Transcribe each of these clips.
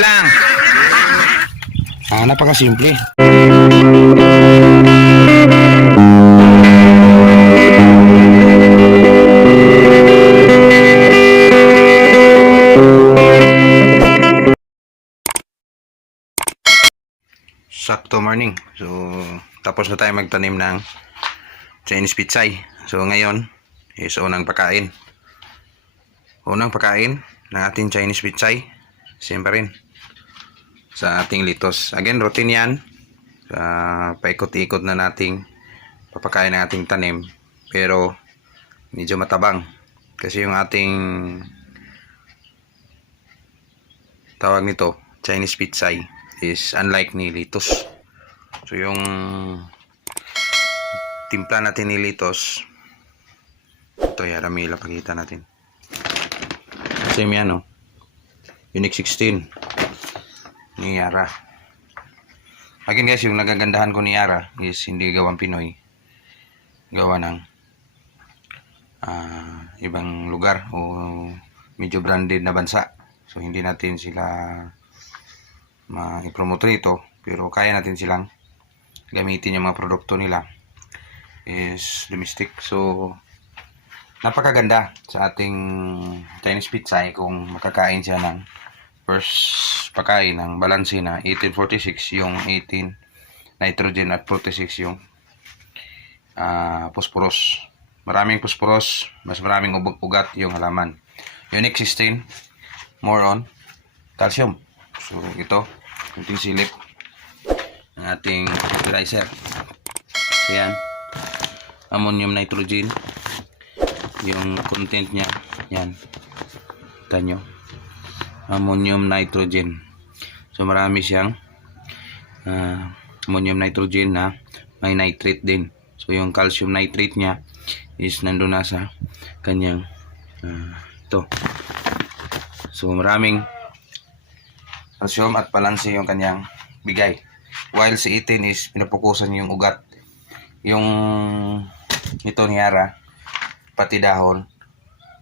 lang. Napakasimple. Sakto morning. So, tapos na tayo magtanim ng Chinese pitsay. So, ngayon is unang pagkain. Unang pagkain ng ating Chinese pitsay. Siyempre rin sa ating litos. Again, routine yan. Paikot-ikot na nating papakain ng ating tanim. Pero, medyo matabang. Kasi yung ating tawag nito, Chinese pitsay, is unlike ni litos. So yung timpla natin ni litos, ito yaramila, pakita natin. Same yan, Unique 16 ni Yara. Again guys, yung nagagandahan ko ni Yara is hindi gawang Pinoy, gawa ng ibang lugar o medyo branded na bansa. So hindi natin sila ma-promote rito, pero kaya natin silang gamitin yung mga produkto nila is domestic. So napakaganda sa ating Chinese pitsay kung makakain siya ng first pagkain ng balanse na 1846 yung 18 nitrogen at 46 yung phosphorus. Maraming phosphorus, mas maraming ugat yung halaman. Unique 16 more on calcium. So ito kunting silip ng ating fertilizer. So yan, ammonium nitrogen yung content nya, yan, tanyo, ammonium nitrogen. So marami siyang ammonium nitrogen na may nitrate din. So yung calcium nitrate nya is nandun na sa kanyang ito. So maraming calcium at balanse yung kanyang bigay. While si 18 is pinapukusan yung ugat. Yung ito ni Yara, pati dahon,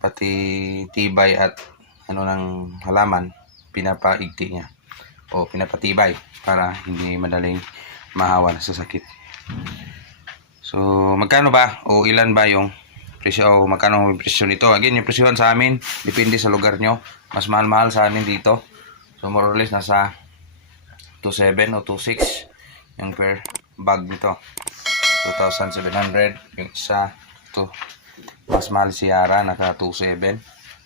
pati tibay at ng halaman, pinapaigti niya o pinapatibay para hindi madaling mahawa sa sakit. So magkano ba o ilan ba yung presyo o magkano yung presyo nito? Again, yung presyohan sa amin depende sa lugar nyo. Mas mahal-mahal sa amin dito. So more or less nasa 2.7 o 2.6 yung per bag nito. 2,700 yung isa. Ito mas mahal si Yara, naka 2.7.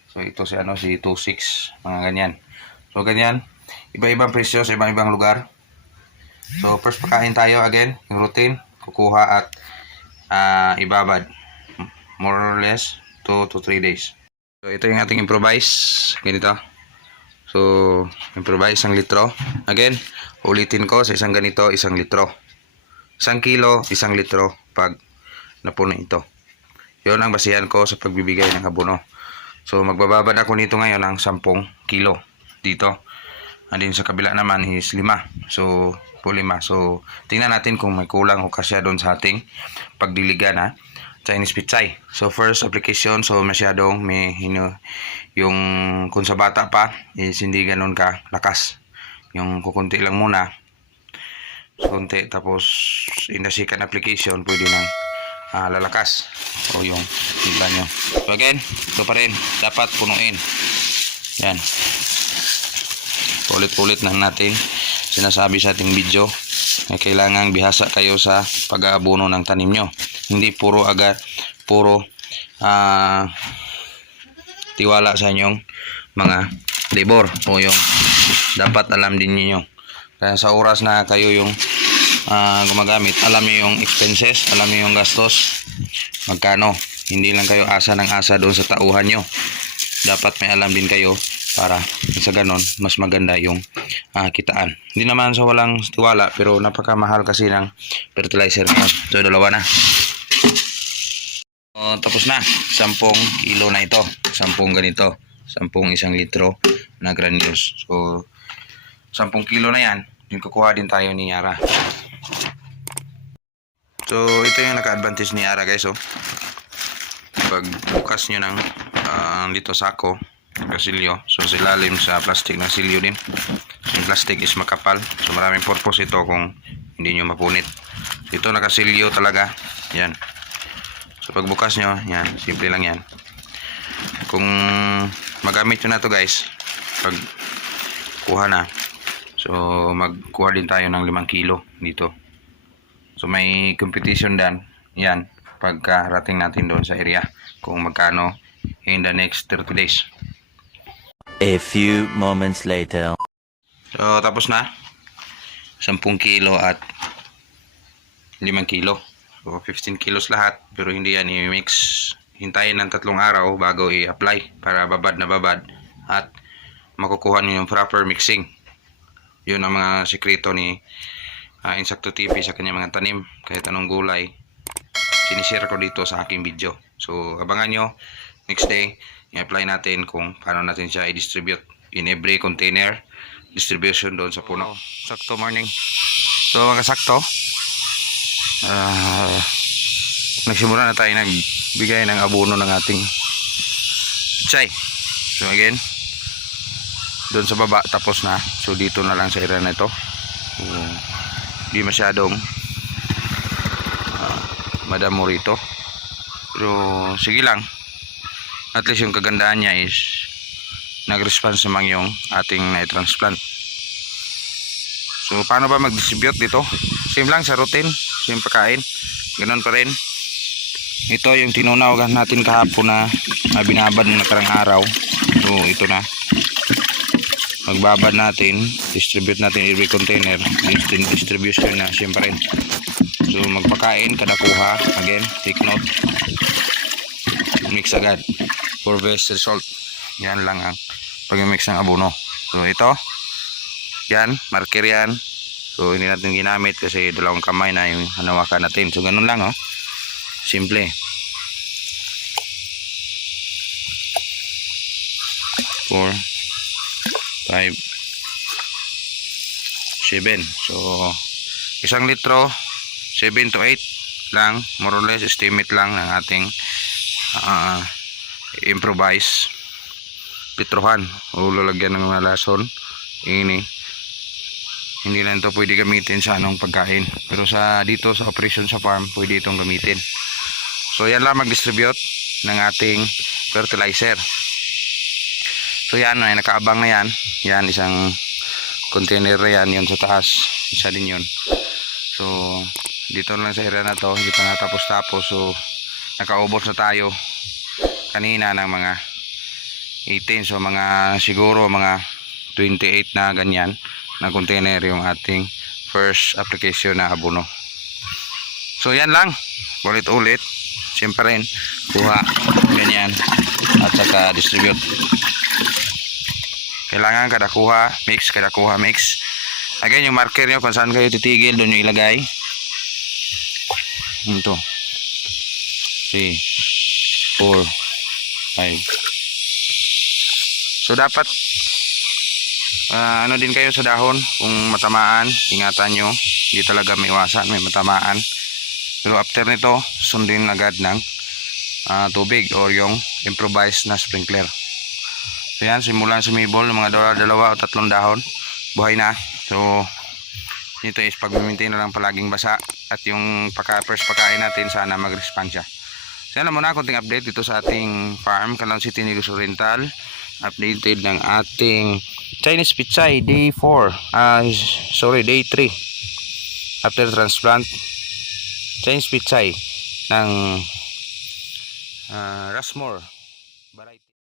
So ito si si 2.6, mga ganyan. So ganyan, iba-ibang presyo sa ibang-ibang lugar. So first pakain tayo, again yung routine, kukuha at ibabad more or less 2 to 3 days. So ito yung ating improvise, ganito. So, improvise 1 litro. Again, ulitin ko sa isang ganito, 1 litro. 1 kilo, 1 litro pag napuno ito. Yun ang basihan ko sa pagbibigay ng abono. So, magbababad ako nito ngayon ng 10 kilo dito. And din sa kabila naman is 5. So, 5. So, tingnan natin kung may kulang o kasya doon sa ating pagdiligan na Chinese pitsay. So first application, so masyadong yung kung sa bata pa is hindi ganoon ka lakas. Yung kukunti lang muna. So, kunti, tapos in the second application pwede nang lalakas o yung tila nyo. So again, ito pa rin dapat punuin. Yan. Ulit-ulit na natin sinasabi sa ating video na kailangan bihasa kayo sa pag-aabono ng tanim nyo. Hindi puro tiwala sa inyong mga labor o yung dapat alam din niyo. Kaya sa oras na kayo yung gumagamit, alam niyo yung expenses, alam niyo yung gastos, magkano. Hindi lang kayo asa ng asa doon sa tauhan nyo. Dapat may alam din kayo para sa ganon mas maganda yung kitaan. Hindi naman sa walang tiwala, pero napakamahal kasi ng fertilizer. So dalawa na. Tapos na, 10 kilo na ito. 10 ganito. 10 1 litro na granules. So 10 kilo na yan. Yung kukuha din tayo ni Yara. So ito yung naka-advantage ni Yara guys. Pag bukas nyo ng dito sako, kasilyo. So sa ilalim sa plastic ng silyo din. Yung plastic is makapal. So maraming purpose ito kung hindi nyo mapunit. So, ito nakasilyo talaga. Yan. So pagbukas nyo, yan, simple lang yan. Kung magamit nyo na to guys, pag kuha na, so magkuha din tayo ng 5 kilo dito. So may competition dan, yan, pagkarating natin doon sa area kung magkano in the next 30 days. A few moments later. So tapos na, 10 kilo at 5 kilo. So 15 kilos lahat, pero hindi yan i-mix. Hintayin ng 3 araw bago i-apply para babad na babad at makukuha niyo yung proper mixing. Yun ang mga sekreto ni Insakto TV sa kanyang mga tanim, kahit anong gulay. Sinishare ko dito sa aking video. So abangan nyo next day, i-apply natin kung paano natin siya i-distribute in every container. Distribution doon sa puno. Sakto morning. So mga sakto, nagsimula na tayo nagbigay ng abono ng ating chay. So again, doon sa baba tapos na. So dito na lang sa area na ito. Di masyadong madamo rito. Pero sige lang. At least yung kagandahan niya is nag-response naman yung ating na-transplant. So paano ba mag-distribute dito? Same lang sa routine, same pagkain. Ganun pa rin. Ito yung tinunaw natin kahapon na binabad ng nakarang araw. So ito na. Magbabad natin, distribute natin every container, distribution na siyempre. So magpakain, kada kuha, again, take note, mix agad for best result. Yan lang ang pag-mix ng abono. So ito, yan, marker yan. So hindi natin ginamit kasi 2 kamay na yung hanawakan natin. So ganun lang, oh, simple. 4 5 7. So 1 litro 7 to 8 lang, more or less estimate lang ng ating improvise litrohan o lalagyan ng mga lason. Ini hindi lang ito pwede gamitin sa anong pagkain, pero sa dito sa operation sa farm pwede itong gamitin. So yan lang mag-distribute ng ating fertilizer. So yan, ay nakaabang na yan. Yan, isang container na yan, yun sa taas. Isa din yun. So, dito lang sa area na to, hindi pa natapos-tapos. So, nakaubos na tayo kanina ng mga 18. So, mga siguro mga 28 na ganyan na container yung ating first application na abono. So, yan lang. Ulit-ulit. Siyempre rin, kuha, ganyan. At saka distribute. Kailangan kada kuha mix. Again, yung marker nyo kung saan kayo titigil, doon nyo ilagay. Ito 3 4 5. So dapat ano din kayo sa dahon, kung matamaan, ingatan nyo, hindi talaga may iwasan, may matamaan. Pero after nito, sundin agad ng tubig or yung improvised na sprinkler. So yan, simulan sumibol ng mga 2 o 3 dahon, buhay na. So ito is pag-maintain na lang palaging basa, at yung first pagkain natin sana mag-respond siya. So yan lang muna, konting update dito sa ating farm, Canlaon City, Negros Oriental. Updated ng ating Chinese Pichay day 4, day 3 after transplant. Chinese Pichay ng Rushmore variety.